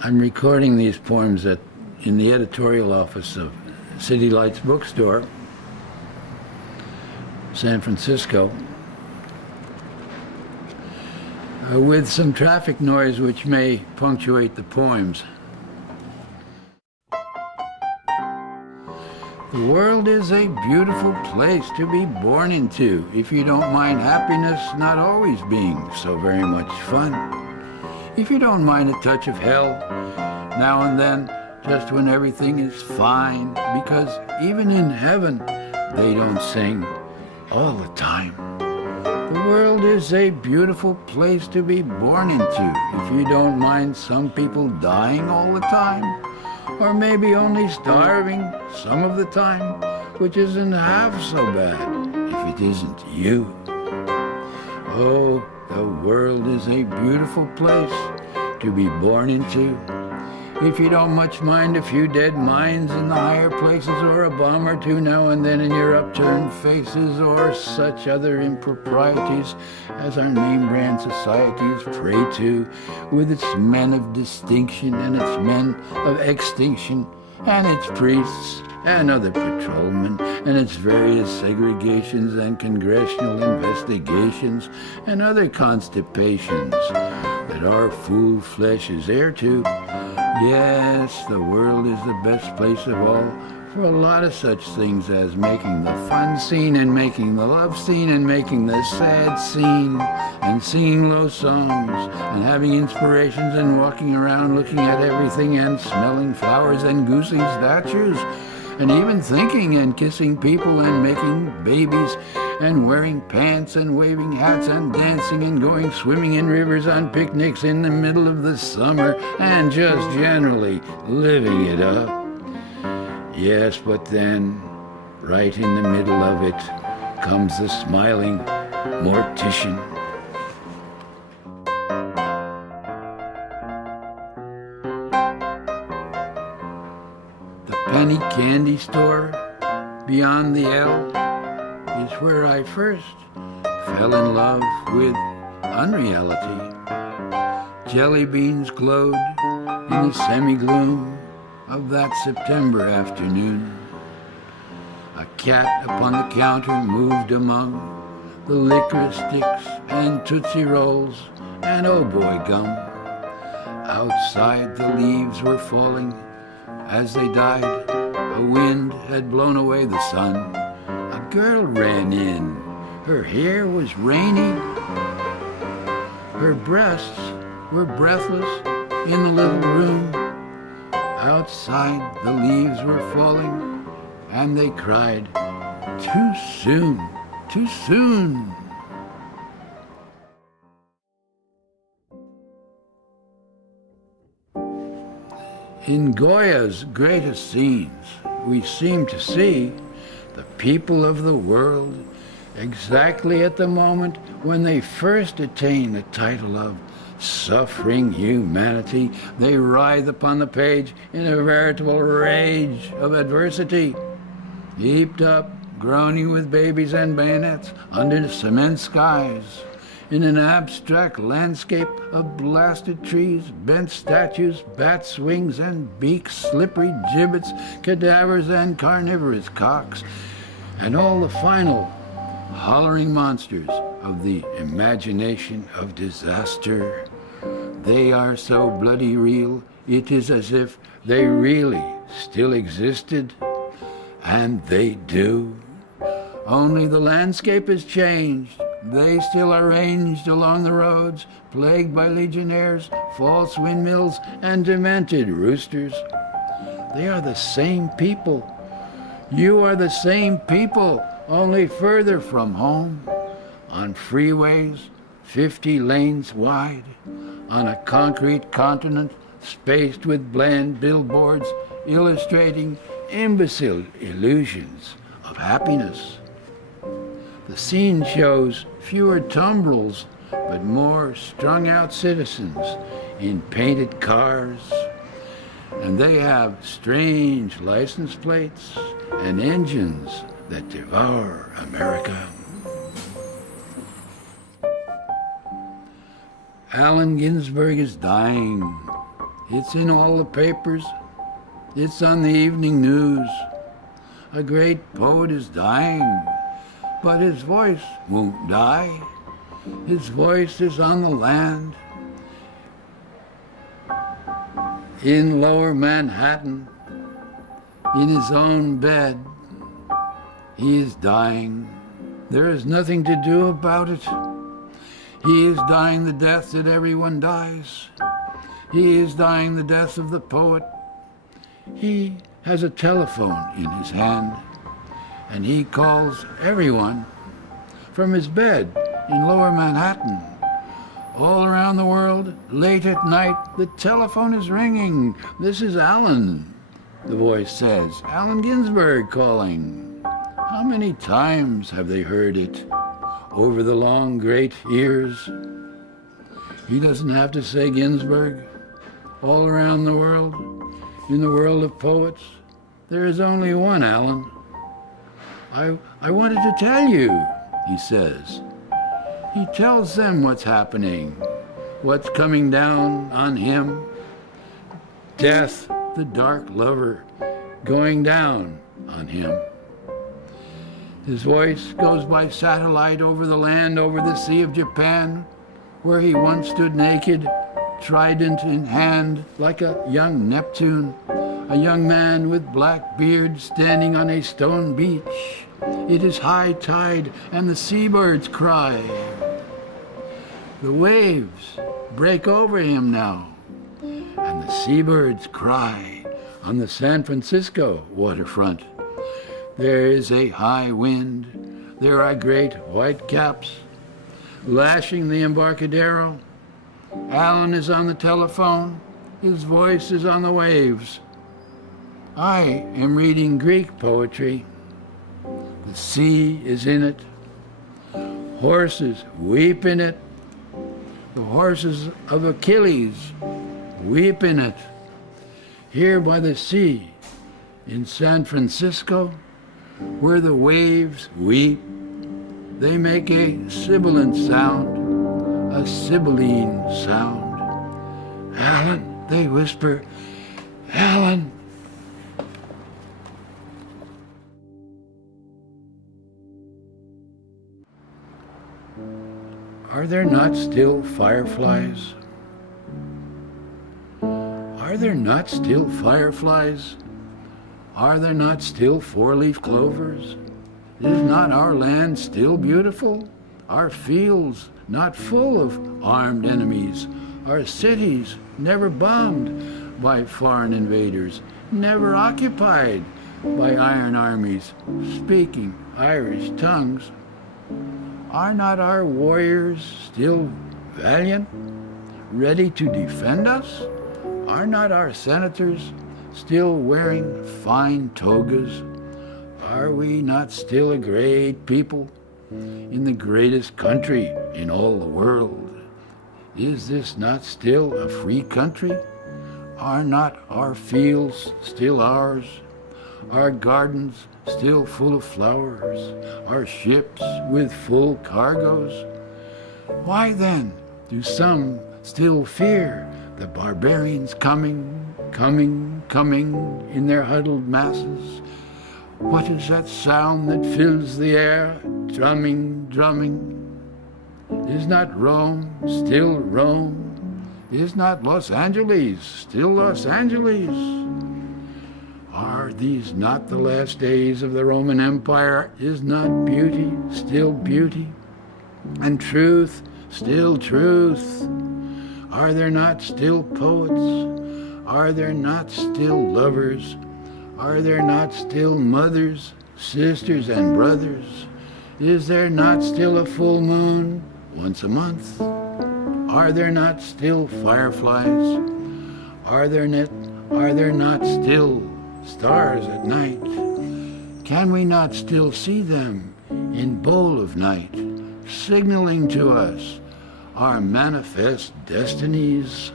I'm recording these poems in the editorial office of City Lights Bookstore, San Francisco, with some traffic noise which may punctuate the poems. The world is a beautiful place to be born into, if you don't mind happiness not always being so very much fun. If you don't mind a touch of hell now and then, just when everything is fine, because even in heaven they don't sing all the time. The world is a beautiful place to be born into, if you don't mind some people dying all the time, or maybe only starving some of the time, which isn't half so bad if it isn't you. Oh, the world is a beautiful place to be born into, if you don't much mind a few dead minds in the higher places, or a bomb or two now and then in your upturned faces, or such other improprieties as our name-brand societies pray to, with its men of distinction and its men of extinction, and its priests and other patrolmen, and its various segregations and congressional investigations and other constipations that our fool flesh is heir to. Yes, the world is the best place of all for a lot of such things as making the fun scene and making the love scene and making the sad scene and singing low songs and having inspirations and walking around looking at everything and smelling flowers and goosing statues and even thinking and kissing people and making babies and wearing pants and waving hats and dancing and going swimming in rivers on picnics in the middle of the summer and just generally living it up. Yes, but then, right in the middle of it, comes the smiling mortician. The penny candy store beyond the L is where I first fell in love with unreality. Jelly beans glowed in the semi-gloom of that September afternoon. A cat upon the counter moved among the licorice sticks and Tootsie Rolls and oh boy gum. Outside the leaves were falling as they died. A wind had blown away the sun. A girl ran in. Her hair was rainy. Her breasts were breathless in the little room. Outside the leaves were falling, and they cried, "Too soon, too soon." In Goya's greatest scenes, we seem to see the people of the world exactly at the moment when they first attain the title of suffering humanity. They writhe upon the page in a veritable rage of adversity, heaped up, groaning with babies and bayonets under cement skies, in an abstract landscape of blasted trees, bent statues, bats' wings and beaks, slippery gibbets, cadavers and carnivorous cocks, and all the final hollering monsters of the imagination of disaster. They are so bloody real, it is as if they really still existed, and they do. Only the landscape has changed. They still are ranged along the roads, plagued by legionnaires, false windmills, and demented roosters. They are the same people. You are the same people, only further from home, on freeways 50 lanes wide, on a concrete continent spaced with bland billboards illustrating imbecile illusions of happiness. The scene shows fewer tumbrils, but more strung-out citizens in painted cars, and they have strange license plates and engines that devour America. Allen Ginsberg is dying. It's in all the papers. It's on the evening news. A great poet is dying, but his voice won't die. His voice is on the land. In lower Manhattan, in his own bed, he is dying. There is nothing to do about it. He is dying the death that everyone dies. He is dying the death of the poet. He has a telephone in his hand, and he calls everyone from his bed in lower Manhattan. All around the world, late at night, the telephone is ringing. This is Alan, the voice says. Alan Ginsberg calling. How many times have they heard it over the long, great years? He doesn't have to say Ginsberg. All around the world, in the world of poets, there is only one Alan. I wanted to tell you, he says. He tells them what's happening, what's coming down on him. Death, the dark lover, going down on him. His voice goes by satellite over the land, over the Sea of Japan, where he once stood naked, trident in hand, like a young Neptune, a young man with black beard standing on a stone beach. It is high tide, and the seabirds cry. The waves break over him now, and the seabirds cry on the San Francisco waterfront. There is a high wind. There are great white caps lashing the Embarcadero. Alan is on the telephone. His voice is on the waves. I am reading Greek poetry. The sea is in it. Horses weep in it. The horses of Achilles weep in it. Here by the sea in San Francisco, where the waves weep, they make a sibilant sound, a sibylline sound. Alan, they whisper, Alan. Are there not still fireflies? Are there not still fireflies? Are there not still four-leaf clovers? Is not our land still beautiful? Our fields not full of armed enemies? Our cities never bombed by foreign invaders, never occupied by iron armies speaking Irish tongues? Are not our warriors still valiant, ready to defend us? Are not our senators still wearing fine togas? Are we not still a great people in the greatest country in all the world? Is this not still a free country? Are not our fields still ours? Our gardens still full of flowers? Our ships with full cargoes? Why then do some still fear the barbarians coming in their huddled masses? What is that sound that fills the air, drumming? Is not Rome still Rome? Is not Los Angeles still Los Angeles? Are these not the last days of the Roman Empire? Is not beauty still beauty? And truth still truth? Are there not still poets? Are there not still lovers? Are there not still mothers, sisters, and brothers? Is there not still a full moon once a month? Are there not still fireflies? Are there not still stars at night? Can we not still see them in bowl of night, signaling to us our manifest destinies?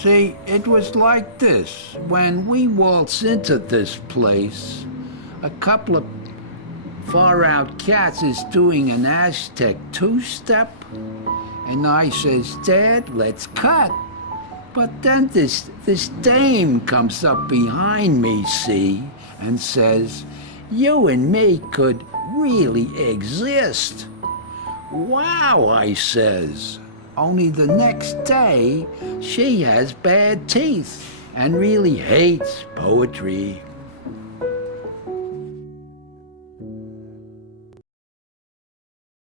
See, it was like this. When we waltz into this place, a couple of Far Out Cats is doing an Aztec two-step. And I says, Dad, let's cut. But then this dame comes up behind me, see, and says, you and me could really exist. Wow, I says. Only the next day, she has bad teeth and really hates poetry.